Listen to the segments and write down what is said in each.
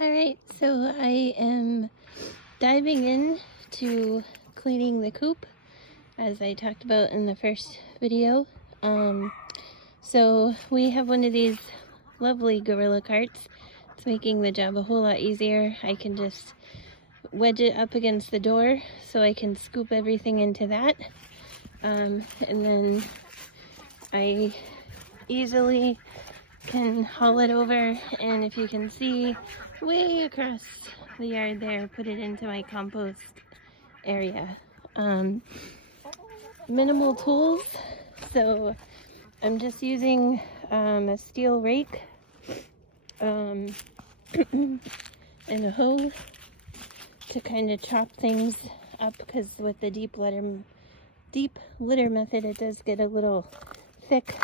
Alright, so I am diving in to cleaning the coop, as I talked about in the first video. So we have one of these lovely gorilla carts. It's making the job a whole lot easier. I can just wedge it up against the door so I can scoop everything into that. And then I easily can haul it over, and if you can see way across the yard there, put it into my compost area. Minimal tools, so I'm just using a steel rake and a hoe to kind of chop things up, because with the deep litter method it does get a little thick.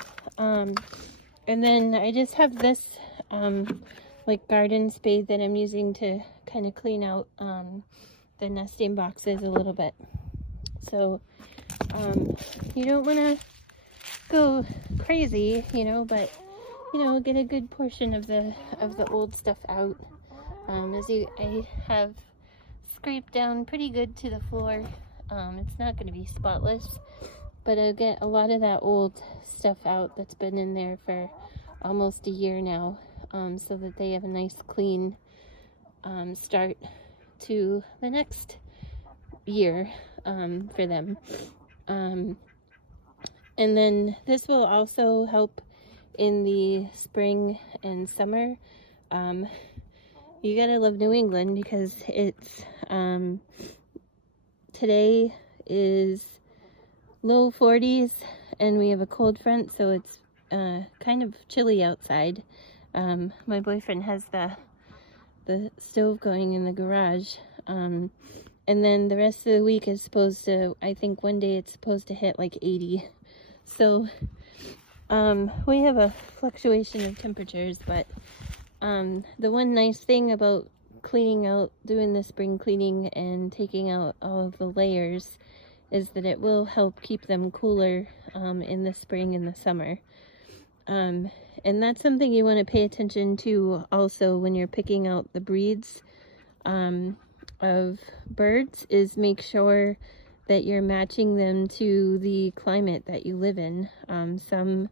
And then I just have this like garden spade that I'm using to kind of clean out the nesting boxes a little bit. So you don't want to go crazy, but get a good portion of the old stuff out. I have scraped down pretty good to the floor. It's not going to be spotless, but I'll get a lot of that old stuff out that's been in there for almost a year now, so that they have a nice clean start to the next year for them. And then this will also help in the spring and summer. You gotta love New England, because it's today is low 40s and we have a cold front, so it's kind of chilly outside. My boyfriend has the stove going in the garage, and then the rest of the week is supposed to, I think one day it's supposed to hit like 80. So we have a fluctuation of temperatures, but the one nice thing about doing the spring cleaning and taking out all of the layers is that it will help keep them cooler in the spring and the summer. And that's something you want to pay attention to also when you're picking out the breeds of birds, is make sure that you're matching them to the climate that you live in. Some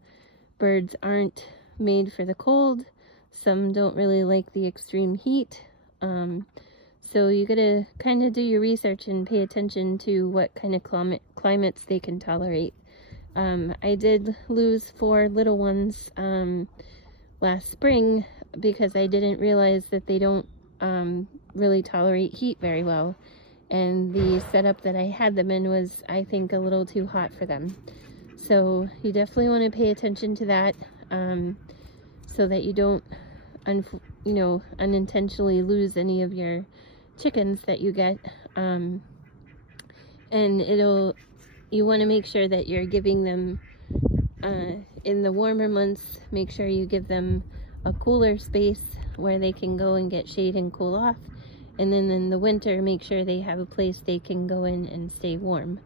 birds aren't made for the cold, some don't really like the extreme heat. So you gotta kind of do your research and pay attention to what kind of climates they can tolerate. I did lose 4 little ones last spring because I didn't realize that they don't really tolerate heat very well, and the setup that I had them in was, I think, a little too hot for them. So you definitely want to pay attention to that, so that you don't unintentionally lose any of your chickens that you get. And you want to make sure that you're giving them in the warmer months, make sure you give them a cooler space where they can go and get shade and cool off, and then in the winter make sure they have a place they can go in and stay warm.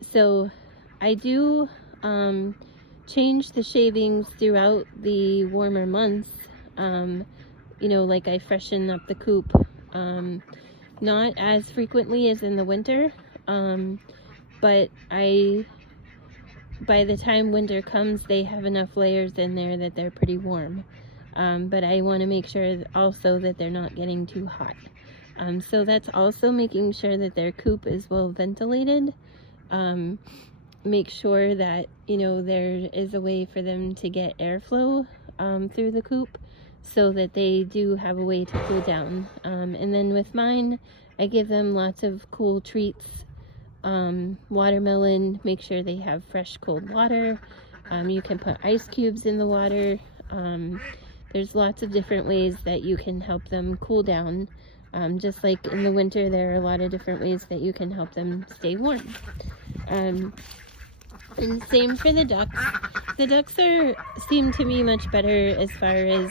So I do change the shavings throughout the warmer months. Like I freshen up the coop, not as frequently as in the winter, but by the time winter comes, they have enough layers in there that they're pretty warm. But I want to make sure also that they're not getting too hot. So that's also making sure that their coop is well ventilated. Make sure that there is a way for them to get airflow through the coop, so that they do have a way to cool down. And then with mine, I give them lots of cool treats. Watermelon, make sure they have fresh cold water. You can put ice cubes in the water. There's lots of different ways that you can help them cool down. Just like in the winter, there are a lot of different ways that you can help them stay warm. And same for the ducks. The ducks seem to be much better as far as,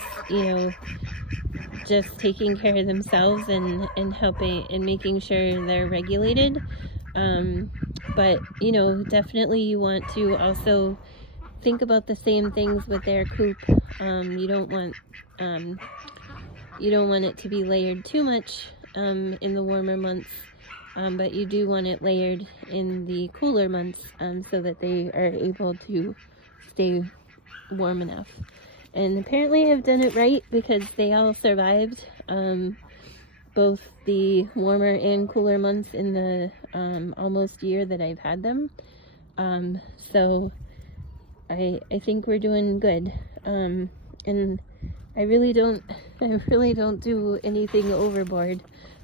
just taking care of themselves and helping and making sure they're regulated. But definitely you want to also think about the same things with their coop. You don't want you don't want it to be layered too much in the warmer months, but you do want it layered in the cooler months so that they are able to stay warm enough. And apparently I've done it right because they all survived both the warmer and cooler months in the almost year that I've had them. So I think we're doing good. And I really don't do anything overboard.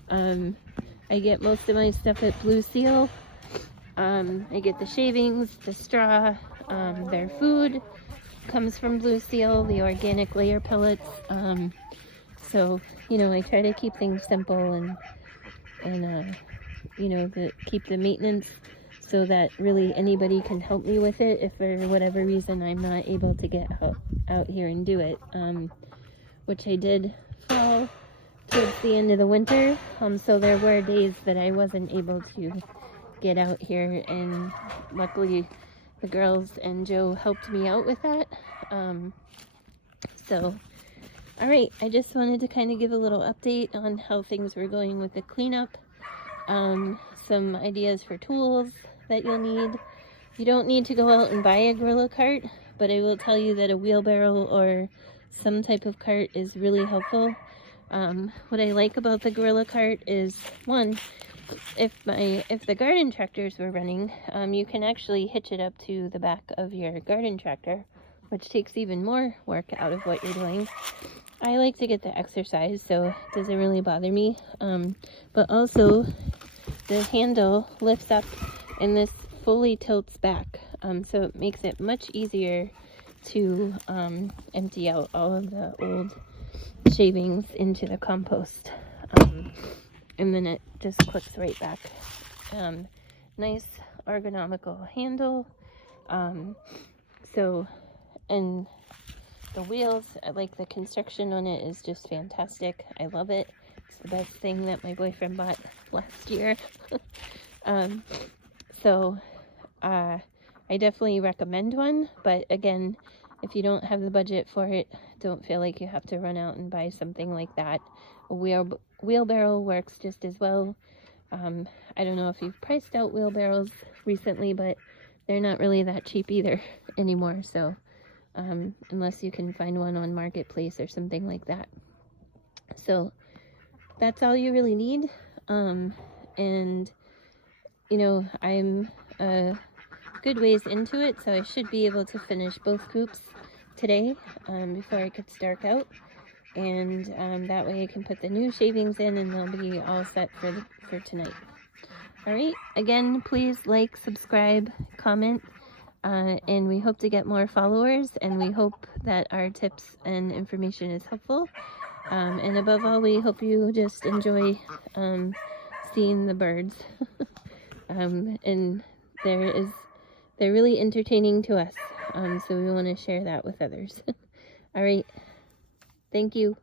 I get most of my stuff at Blue Seal. I get the shavings, the straw, their food comes from Blue Seal, the organic layer pellets. So, you know, I try to keep things simple and you know, keep the maintenance so that really anybody can help me with it if for whatever reason I'm not able to get out here and do it, which I did fall towards the end of the winter, so there were days that I wasn't able to get out here, and luckily the girls and Joe helped me out with that. So all right, I just wanted to kind of give a little update on how things were going with the cleanup. Some ideas for tools that you'll need. You don't need to go out and buy a gorilla cart, but I will tell you that a wheelbarrow or some type of cart is really helpful. What I like about the gorilla cart is, one, if the garden tractors were running, you can actually hitch it up to the back of your garden tractor, which takes even more work out of what you're doing. I like to get the exercise, so it doesn't really bother me. But also, the handle lifts up and this fully tilts back, so it makes it much easier to empty out all of the old shavings into the compost. And then it just clicks right back. Nice ergonomical handle. And the wheels, I like the construction on it is just fantastic. I love it. It's the best thing that my boyfriend bought last year. I definitely recommend one, but again, if you don't have the budget for it, don't feel like you have to run out and buy something like that. A wheelbarrow works just as well. I don't know if you've priced out wheelbarrows recently, but they're not really that cheap either anymore, so unless you can find one on Marketplace or something like that. So that's all you really need. And you know, I'm good ways into it, so I should be able to finish both coops today before it gets dark out, and that way I can put the new shavings in and they'll be all set for tonight. All right, again, please like, subscribe, comment, and we hope to get more followers, and we hope that our tips and information is helpful, and above all, we hope you just enjoy seeing the birds. And they're really entertaining to us, so we want to share that with others. All right, thank you.